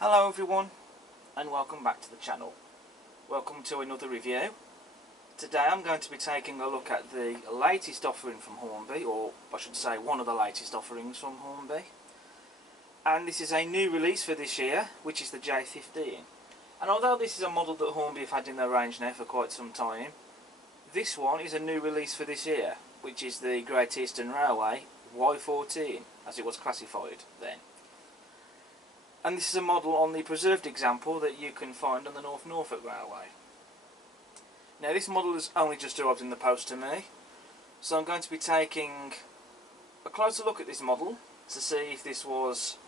Hello everyone and welcome back to the channel. Welcome to another review. Today I'm going to be taking a look at the latest offering from Hornby, or I should say one of the latest offerings from Hornby. And this is a new release for this year, which is the J15. And although this is a model that Hornby have had in their range now for quite some time, this one is a new release for this year, which is the Great Eastern Railway Y14, as it was classified then. And this is a model on the preserved example that you can find on the North Norfolk Railway. Now this model has only just arrived in the post to me, so I'm going to be taking a closer look at this model to see if this was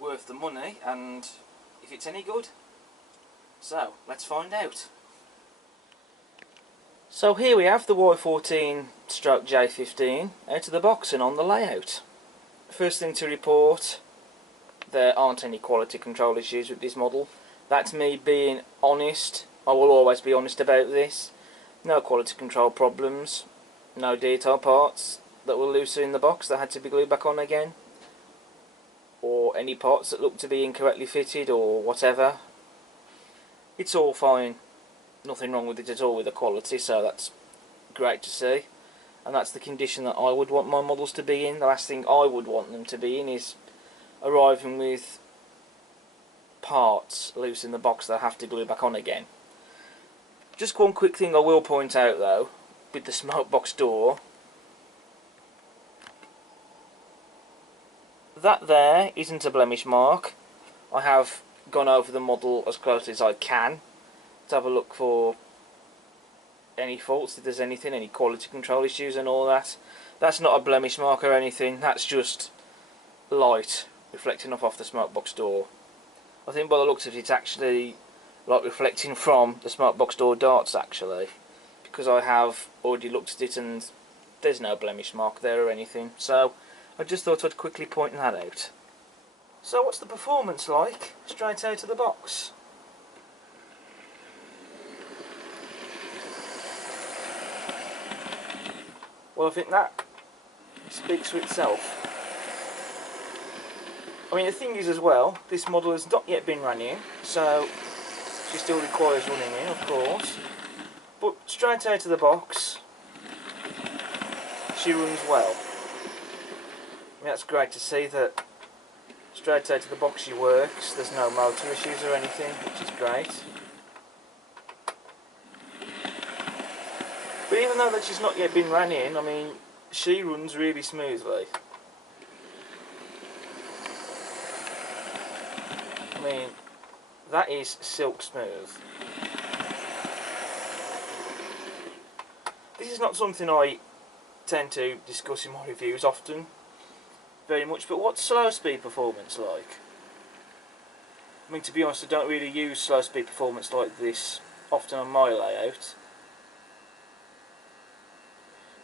worth the money and if it's any good. So let's find out. So here we have the Y14/J15 out of the box and on the layout. First thing to report, there aren't any quality control issues with this model. That's me being honest. I will always be honest about this. No quality control problems, no detail parts that were looser in the box that had to be glued back on again, or any parts that looked to be incorrectly fitted or whatever. It's all fine. Nothing wrong with it at all with the quality, so that's great to see. And that's the condition that I would want my models to be in. The last thing I would want them to be in is arriving with parts loose in the box that I have to glue back on again. Just one quick thing I will point out though, with the smoke box door, that there isn't a blemish mark. I have gone over the model as closely as I can to have a look for any faults, if there's anything, any quality control issues and all that. That's not a blemish mark or anything, that's just light reflecting off the smoke box door. I think by the looks of it, it's actually like reflecting from the smoke box door darts actually, because I have already looked at it and there's no blemish mark there or anything, so I just thought I'd quickly point that out. So what's the performance like straight out of the box? Well, I think that speaks for itself. I mean, the thing is as well, this model has not yet been run in, so she still requires running in, of course. But straight out of the box, she runs well. I mean, that's great to see that straight out of the box she works. There's no motor issues or anything, which is great. But even though that she's not yet been run in, I mean, she runs really smoothly. I mean, that is silk smooth. This is not something I tend to discuss in my reviews often, very much, but what's slow speed performance like? I mean, to be honest, I don't really use slow speed performance like this often on my layout.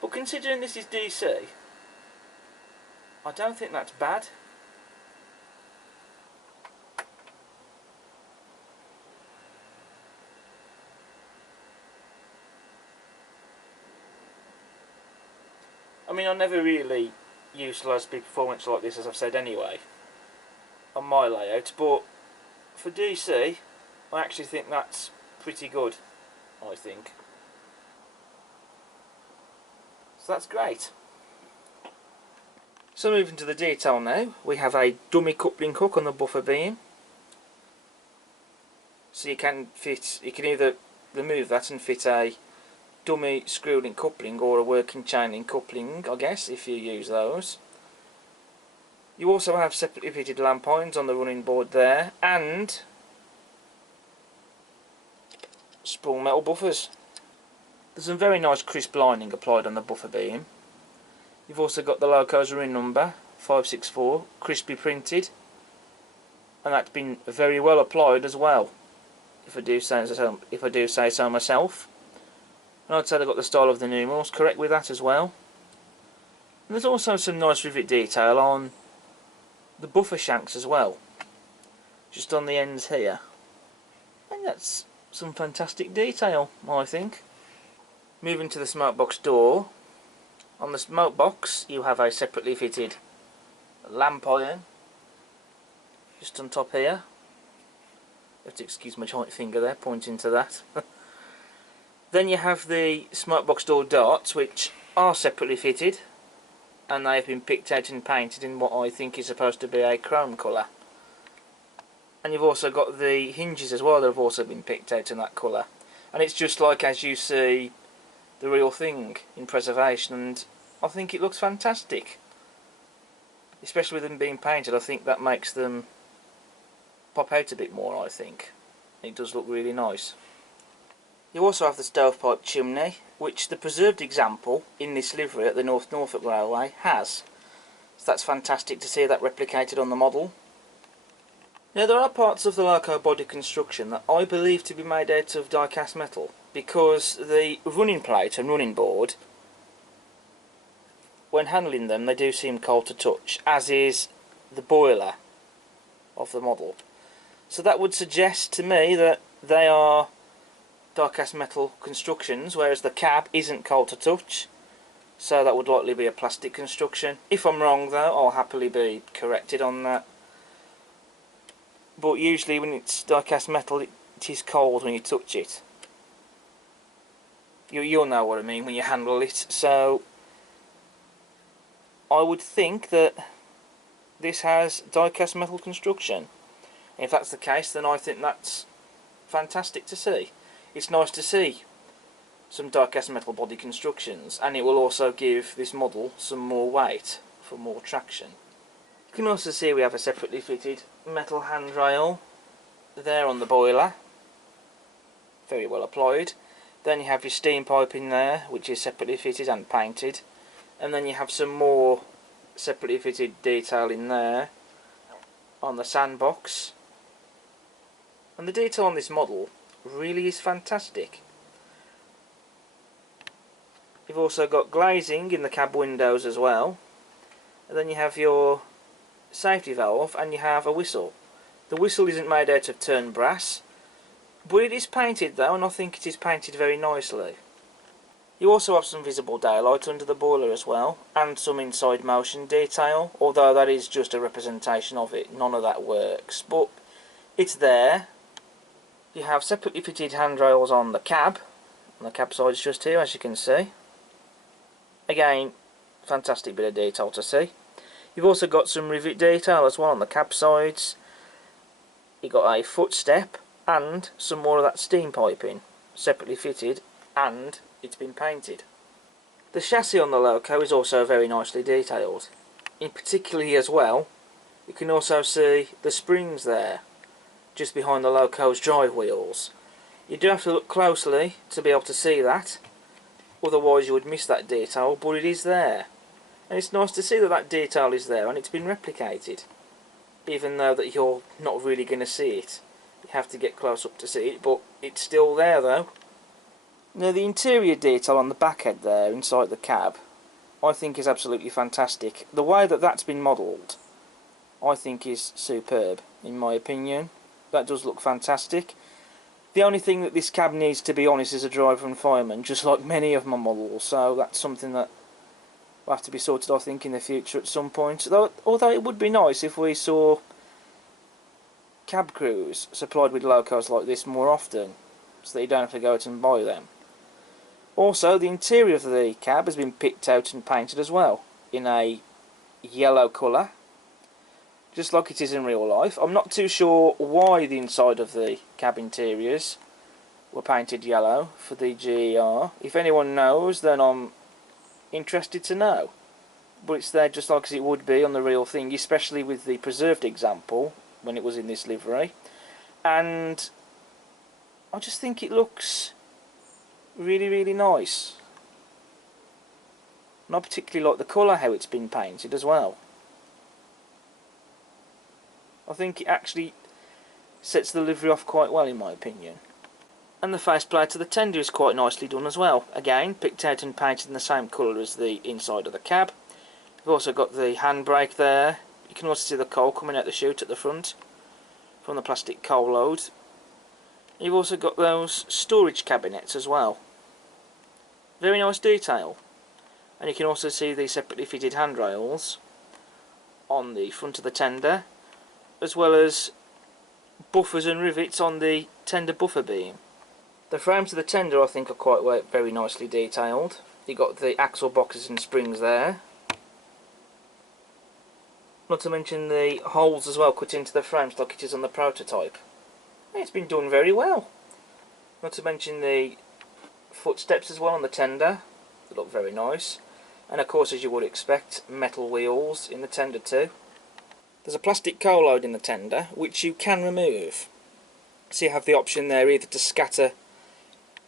But considering this is DC, I don't think that's bad. I mean, I never really use slow speed performance like this, as I've said anyway, on my layout, but for DC, I actually think that's pretty good, I think. So that's great. So moving to the detail now, we have a dummy coupling hook on the buffer beam. So you can either remove that and fit a dummy screw link coupling or a working chain link coupling, I guess, if you use those. You also have separately fitted lamp irons on the running board there, and spool metal buffers. There's some very nice crisp lining applied on the buffer beam. You've also got the loco's running number, 564, crisply printed, and that's been very well applied as well, if I do say so myself. And I'd say they've got the style of the numerals correct with that as well. And there's also some nice rivet detail on the buffer shanks as well, just on the ends here. And that's some fantastic detail, I think. Moving to the smoke box door. On the smoke box you have a separately fitted lamp iron just on top here. You have to excuse my giant finger there pointing to that. Then you have the smoke box door darts, which are separately fitted, and they have been picked out and painted in what I think is supposed to be a chrome colour. And you've also got the hinges as well that have also been picked out in that colour. And it's just like as you see the real thing in preservation, and I think it looks fantastic. Especially with them being painted, I think that makes them pop out a bit more, I think. It does look really nice. You also have the stovepipe chimney, which the preserved example in this livery at the North Norfolk Railway has. So that's fantastic to see that replicated on the model. Now there are parts of the loco body construction that I believe to be made out of die-cast metal, because the running plate and running board, when handling them, they do seem cold to touch, as is the boiler of the model. So that would suggest to me that they are die-cast metal constructions, whereas the cab isn't cold to touch, so that would likely be a plastic construction. If I'm wrong though, I'll happily be corrected on that. But usually when it's die-cast metal, it is cold when you touch it. You'll know what I mean when you handle it. So I would think that this has die-cast metal construction. If that's the case, then I think that's fantastic to see. It's nice to see some die-cast metal body constructions, and it will also give this model some more weight for more traction. You can also see we have a separately fitted metal handrail there on the boiler, very well applied. Then you have your steam pipe in there, which is separately fitted and painted, and then you have some more separately fitted detail in there on the sandbox. And the detail on this model really is fantastic. You've also got glazing in the cab windows as well, and then you have your safety valve and you have a whistle. The whistle isn't made out of turned brass, but it is painted though, and I think it is painted very nicely. You also have some visible daylight under the boiler as well, and some inside motion detail, although that is just a representation of it. None of that works, but it's there. You have separately fitted handrails on the cab side's just here, as you can see. Again, fantastic bit of detail to see. You've also got some rivet detail as well on the cab sides. You've got a footstep and some more of that steam piping, separately fitted, and it's been painted. The chassis on the loco is also very nicely detailed. In particularly as well, you can also see the springs there, just behind the loco's drive wheels. You do have to look closely to be able to see that, otherwise you would miss that detail, but it is there. And it's nice to see that that detail is there and it's been replicated, even though that you're not really going to see it. You have to get close up to see it, but it's still there though. Now the interior detail on the back head there inside the cab, I think is absolutely fantastic. The way that that's been modelled, I think is superb in my opinion. That does look fantastic. The only thing that this cab needs, to be honest, is a driver and fireman, just like many of my models, so that's something that will have to be sorted, I think, in the future at some point. Although it would be nice if we saw cab crews supplied with locos like this more often, so that you don't have to go out and buy them. Also, the interior of the cab has been picked out and painted as well, in a yellow colour, just like it is in real life. I'm not too sure why the inside of the cab interiors were painted yellow for the GER. If anyone knows, then I'm interested to know. But it's there just like as it would be on the real thing, especially with the preserved example when it was in this livery. And I just think it looks really, really nice. And I particularly like the colour how it's been painted as well. I think it actually sets the livery off quite well in my opinion. And the faceplate of the tender is quite nicely done as well. Again, picked out and painted in the same colour as the inside of the cab. You've also got the handbrake there. You can also see the coal coming out the chute at the front from the plastic coal load. You've also got those storage cabinets as well. Very nice detail. And you can also see the separately fitted handrails on the front of the tender. as well as buffers and rivets on the tender buffer beam. The frames of the tender I think are very nicely detailed. You've got the axle boxes and springs there. Not to mention the holes as well cut into the frames like it is on the prototype. It's been done very well. Not to mention the footsteps as well on the tender. They look very nice. And of course, as you would expect, metal wheels in the tender too. There's a plastic coal load in the tender which you can remove. So you have the option there either to scatter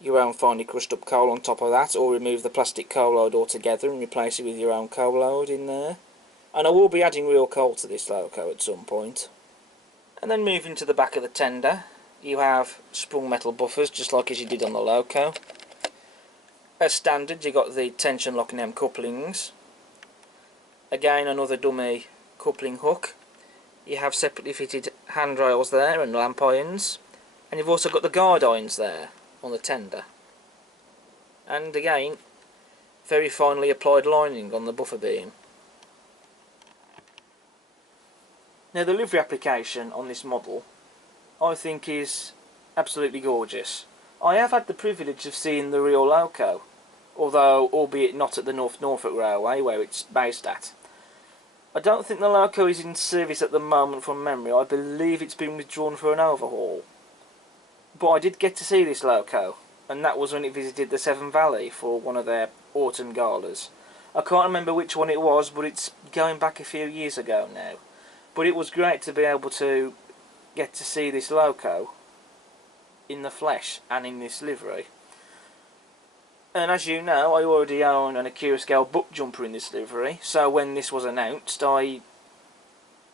your own finely crushed up coal on top of that, or remove the plastic coal load altogether and replace it with your own coal load in there. And I will be adding real coal to this loco at some point. And then moving to the back of the tender, you have sprung metal buffers just like as you did on the loco. As standard, you got the tension lock and M couplings. Again, another dummy coupling hook. You have separately fitted handrails there and lamp irons, and you've also got the guard irons there on the tender. And again, very finely applied lining on the buffer beam. Now the livery application on this model I think is absolutely gorgeous. I have had the privilege of seeing the real loco, although albeit not at the North Norfolk Railway where it's based at. I don't think the loco is in service at the moment from memory. I believe it's been withdrawn for an overhaul. But I did get to see this loco, and that was when it visited the Severn Valley for one of their autumn galas. I can't remember which one it was, but it's going back a few years ago now. But it was great to be able to get to see this loco in the flesh and in this livery. And as you know, I already own an Akira scale buck jumper in this livery, so when this was announced I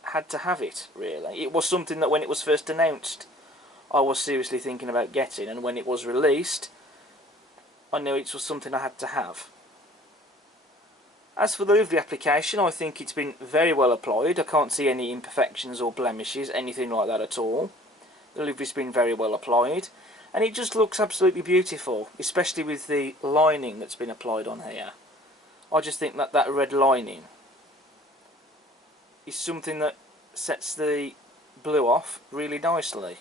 had to have it, really. It was something that when it was first announced I was seriously thinking about getting, and when it was released I knew it was something I had to have. As for the livery application, I think it's been very well applied. I can't see any imperfections or blemishes, anything like that at all. The livery's been very well applied, and it just looks absolutely beautiful, especially with the lining that's been applied on here. I just think that that red lining is something that sets the blue off really nicely,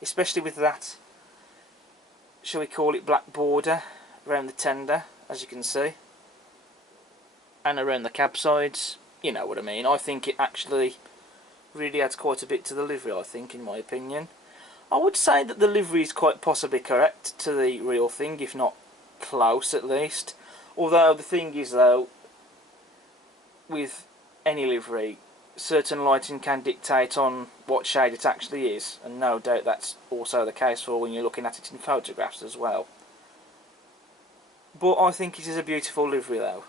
especially with that, shall we call it, black border around the tender, as you can see, and around the cab sides. You know what I mean. I think it actually really adds quite a bit to the livery, I think, in my opinion. I would say that the livery is quite possibly correct to the real thing, if not close at least. Although the thing is though, with any livery, certain lighting can dictate on what shade it actually is, and no doubt that's also the case for when you're looking at it in photographs as well. But I think it is a beautiful livery though,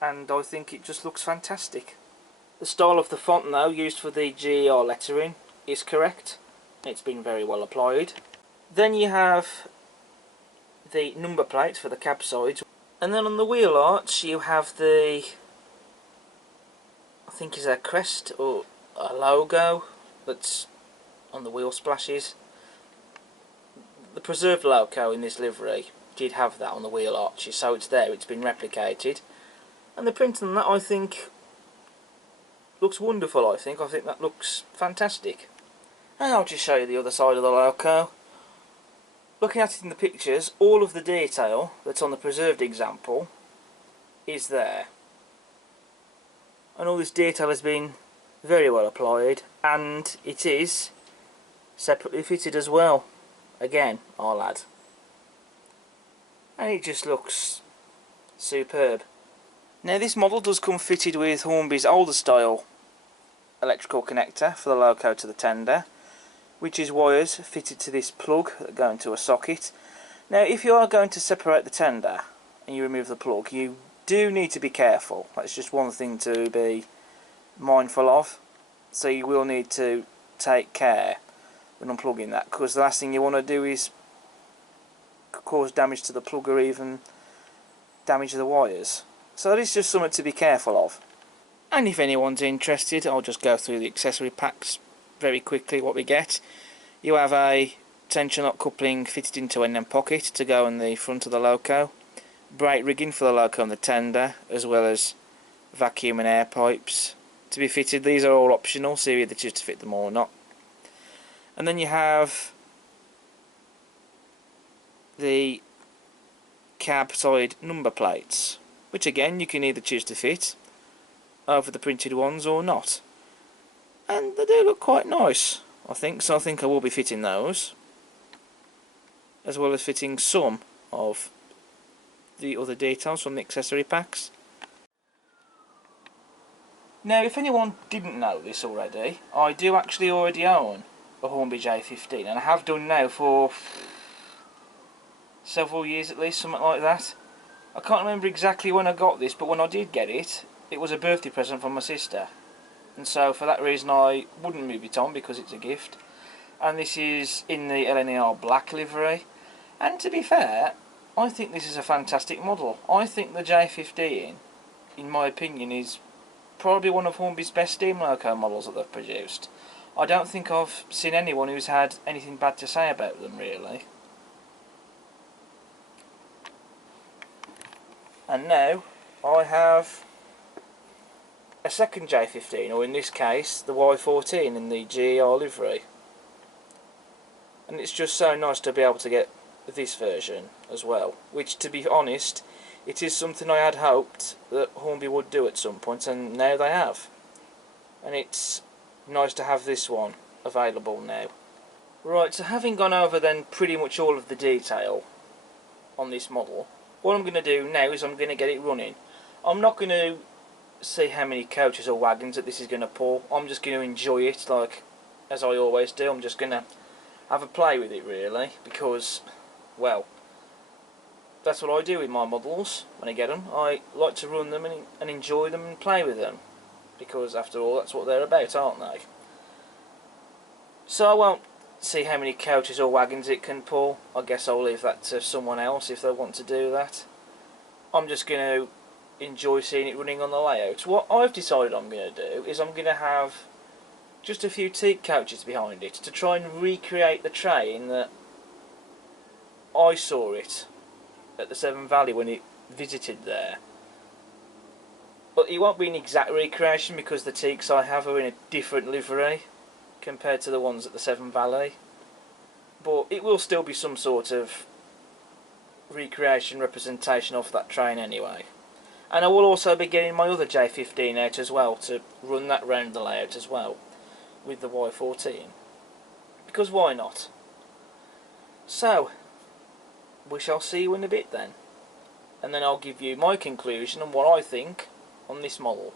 and I think it just looks fantastic. The style of the font though, used for the GER lettering, is correct. It's been very well applied. Then you have the number plate for the cab sides, and then on the wheel arch you have the, I think is a crest or a logo that's on the wheel splashes. The preserved loco in this livery did have that on the wheel arches, so it's there, it's been replicated. And the print on that I think looks wonderful. I think that looks fantastic. And I'll just show you the other side of the loco. Looking at it in the pictures, all of the detail that's on the preserved example is there. And all this detail has been very well applied, and it is separately fitted as well. Again, I'll add. And it just looks superb. Now this model does come fitted with Hornby's older style electrical connector for the loco to the tender, which is wires fitted to this plug that go into a socket. Now if you are going to separate the tender and you remove the plug, you do need to be careful. That's just one thing to be mindful of. So you will need to take care when unplugging that, because the last thing you want to do is cause damage to the plug or even damage the wires. So that is just something to be careful of. And if anyone's interested, I'll just go through the accessory packs very quickly. What we get: you have a tension lock coupling fitted into an end pocket to go in the front of the loco, brake rigging for the loco and the tender, as well as vacuum and air pipes to be fitted. These are all optional, so you either choose to fit them or not. And then you have the cab side number plates, which again you can either choose to fit over the printed ones or not. And they do look quite nice, I think, so I think I will be fitting those, as well as fitting some of the other details from the accessory packs. Now, if anyone didn't know this already, I do actually already own a Hornby J15, and I have done now for several years at least, something like that. I can't remember exactly when I got this, but when I did get it, it was a birthday present from my sister. And so for that reason I wouldn't move it on, because it's a gift. And this is in the LNER black livery. And to be fair, I think this is a fantastic model. I think the J15, in my opinion, is probably one of Hornby's best steam loco models that they've produced. I don't think I've seen anyone who's had anything bad to say about them, really. And now I have a second J15, or in this case the Y14 in the GER livery. And it's just so nice to be able to get this version as well, which, to be honest, it is something I had hoped that Hornby would do at some point, and now they have. And it's nice to have this one available now. Right, so having gone over then pretty much all of the detail on this model, what I'm going to do now is I'm going to get it running. I'm not going to see how many coaches or wagons that this is going to pull. I'm just going to enjoy it, like as I always do. I'm just going to have a play with it, really, because, well, that's what I do with my models when I get them. I like to run them and enjoy them and play with them, because after all that's what they're about, aren't they? So I won't see how many coaches or wagons it can pull. I guess I'll leave that to someone else if they want to do that. I'm just going to enjoy seeing it running on the layout. What I've decided I'm going to do is I'm going to have just a few teak coaches behind it to try and recreate the train that I saw it at the Severn Valley when it visited there. But it won't be an exact recreation, because the teaks I have are in a different livery compared to the ones at the Severn Valley. But it will still be some sort of recreation representation of that train anyway. And I will also be getting my other J15 out as well to run that round the layout as well with the Y14, because why not? So we shall see you in a bit then, and then I'll give you my conclusion on what I think on this model.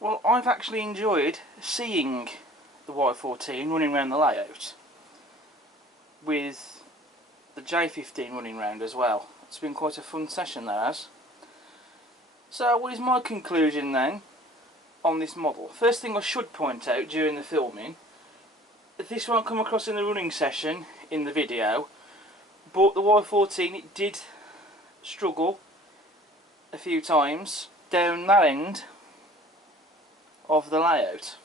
Well, I've actually enjoyed seeing the Y14 running around the layout with the J15 running round as well. It's been quite a fun session, that has. So what is my conclusion then on this model? First thing I should point out during the filming, this won't come across in the running session in the video, but the Y14, it did struggle a few times down that end of the layout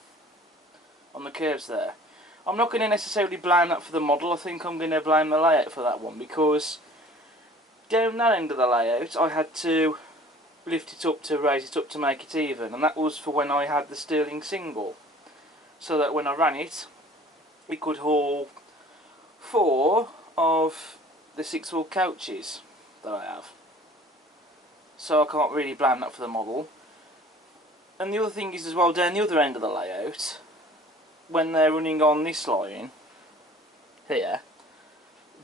on the curves there. I'm not going to necessarily blame that for the model. I think I'm going to blame the layout for that one, because down that end of the layout I had to lift it up to raise it up to make it even, and that was for when I had the Stirling single, so that when I ran it, it could haul 4 of the 6-wheel coaches that I have. So I can't really blame that for the model. And the other thing is as well, down the other end of the layout, when they're running on this line here,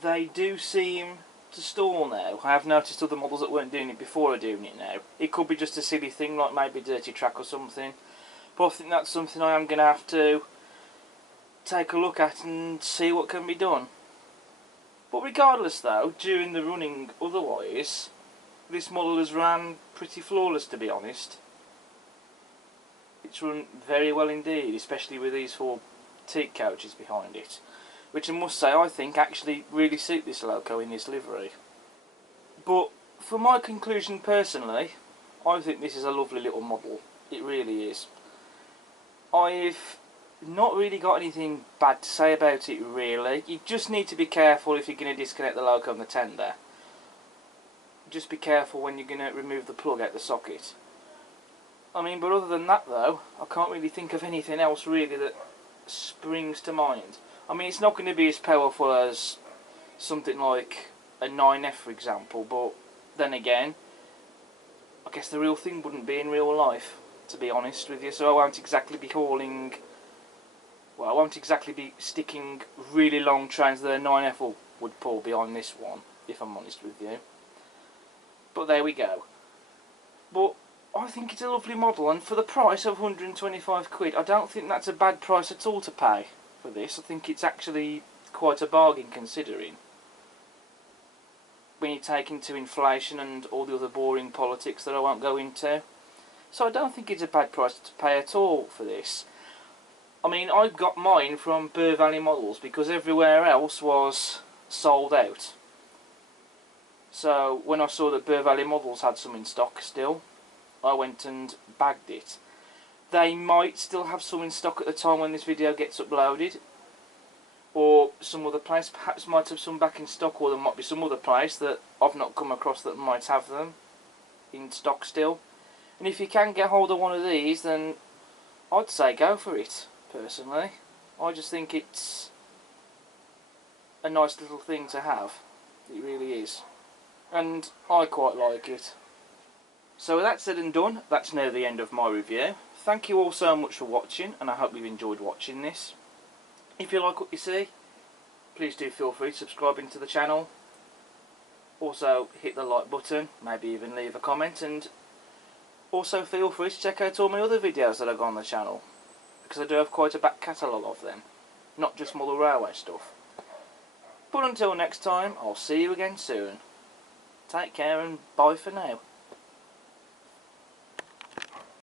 they do seem to stall now. I have noticed other models that weren't doing it before are doing it now. It could be just a silly thing, like maybe a dirty track or something, but I think that's something I am going to have to take a look at and see what can be done. But regardless though, during the running otherwise, this model has ran pretty flawless, to be honest. It's run very well indeed, especially with these 4 teak coaches behind it, which I must say I think actually really suit this loco in this livery. But for my conclusion personally, I think this is a lovely little model. It really is. I've not really got anything bad to say about it really. You just need to be careful if you're going to disconnect the loco and the tender. Just be careful when you're going to remove the plug out the socket. I mean, but other than that though, I can't really think of anything else really that springs to mind. I mean, it's not going to be as powerful as something like a 9F for example, but then again, I guess the real thing wouldn't be in real life, to be honest with you, so I won't exactly be hauling, well, I won't exactly be sticking really long trains that a 9F would pull behind this one, if I'm honest with you. But there we go. But I think it's a lovely model, and for the price of 125 quid, I don't think that's a bad price at all to pay for this. I think it's actually quite a bargain considering, when you take into inflation and all the other boring politics that I won't go into. So I don't think it's a bad price to pay at all for this. I mean, I got mine from Burr Valley Models because everywhere else was sold out. So when I saw that Burr Valley Models had some in stock still, I went and bagged it. They might still have some in stock at the time when this video gets uploaded, or some other place perhaps might have some back in stock, or there might be some other place that I've not come across that might have them in stock still. And if you can get hold of one of these, then I'd say go for it, personally. I just think it's a nice little thing to have. It really is. And I quite like it. So with that said and done, that's now the end of my review. Thank you all so much for watching, and I hope you've enjoyed watching this. If you like what you see, please do feel free to subscribe to the channel. Also hit the like button, maybe even leave a comment, and also feel free to check out all my other videos that I've got on the channel, because I do have quite a back catalogue of them, not just model railway stuff. But until next time, I'll see you again soon. Take care and bye for now.